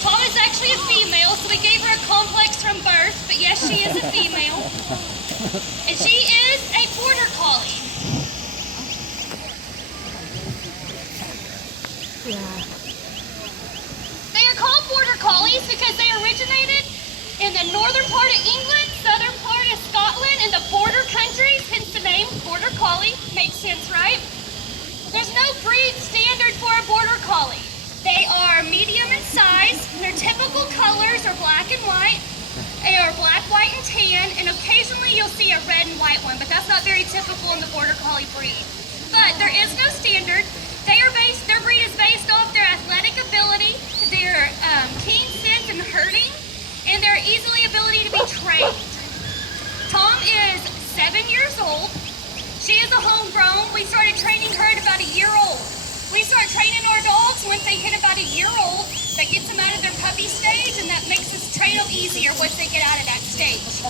Tom is actually a female, so we gave her a complex from birth, but yes, she is a female. And she is a border collie. Yeah. They are called border collies because they originated in the northern part of England, southern part of Scotland, and the border countries, hence the name border collie. Makes sense, right? There's no breed standard for a border collie. They are medium in size. Their typical colors are black and white. They are black, white, and tan, and occasionally you'll see a red and white one, but that's not very typical in the border collie breed. But there is no standard. Their breed is based off their athletic ability, their keen sense and herding, and their easily ability to be trained. Tom is 7 years old. She is a homegrown. We started training her at about a year old. We start training our dogs once they hit about a year old. That gets them out of their puppy stage, and that makes us train them easier once they get out of that stage.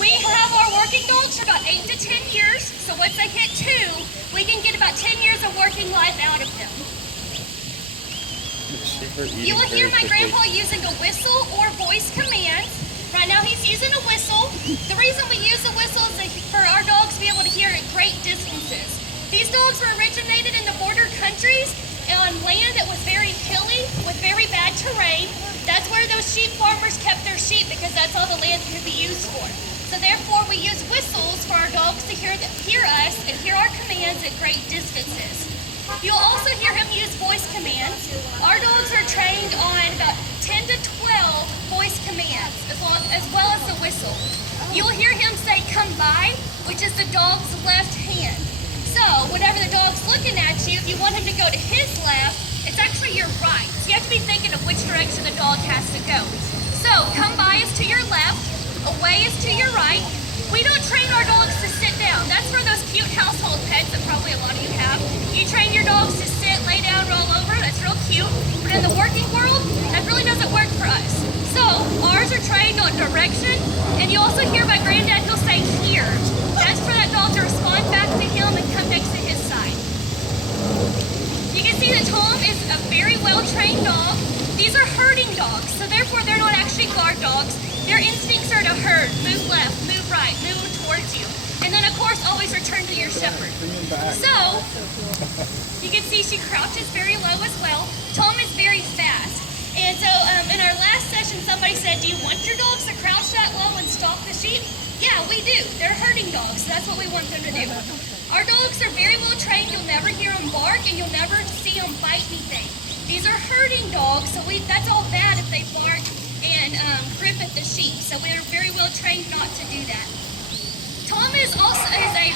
We have our working dogs for about 8 to 10 years, so once they hit 2, we can get about 10 years of working life out of them. You will hear my grandpa using a whistle or voice commands. Right now he's using a whistle. The reason we use a whistle is for our dogs to be able to hear at great distances. These dogs were originated in the border countries on land that was very hilly with very bad terrain. That's where those sheep farmers kept their sheep because that's all the land could be used for. So therefore we use whistles for our dogs to hear us and hear our commands at great distances. You'll also hear him use voice commands. Our dogs are trained on about 10 to 12 voice commands as well as the whistle. You'll hear him say come by, which is the dog's left hand. So whenever the dog's looking at you, if you want him to go to his left, it's actually your right. So you have to be thinking of which direction the dog has to go. So come by is to your left, away is to your right. We don't train our dogs to sit down. That's for those cute household pets that probably a lot of you have. You train your dogs to sit, lay down, roll over. That's real cute. But in the working world, that really doesn't work for us. So ours are trained on direction. And you also hear my granddad, he'll say here. That's for that dog to respond back to him and come next to his side. You can see that Tom is a very well-trained dog. These are herding dogs, so therefore they're not actually guard dogs. Their instincts are to herd, move left, move right, move towards you. And then of course always return to your shepherd. So, you can see she crouches very low as well. Tom is very fast. And so in our last session somebody said, do you want your dogs to crouch that low and stalk the sheep? Yeah, we do. They're herding dogs, so that's what we want them to do. Our dogs are very well trained. You'll never hear them bark and you'll never see them bite anything. These are herding dogs, so that's all bad if they bark and grip at the sheep. So we're very well trained not to do that. Tom is a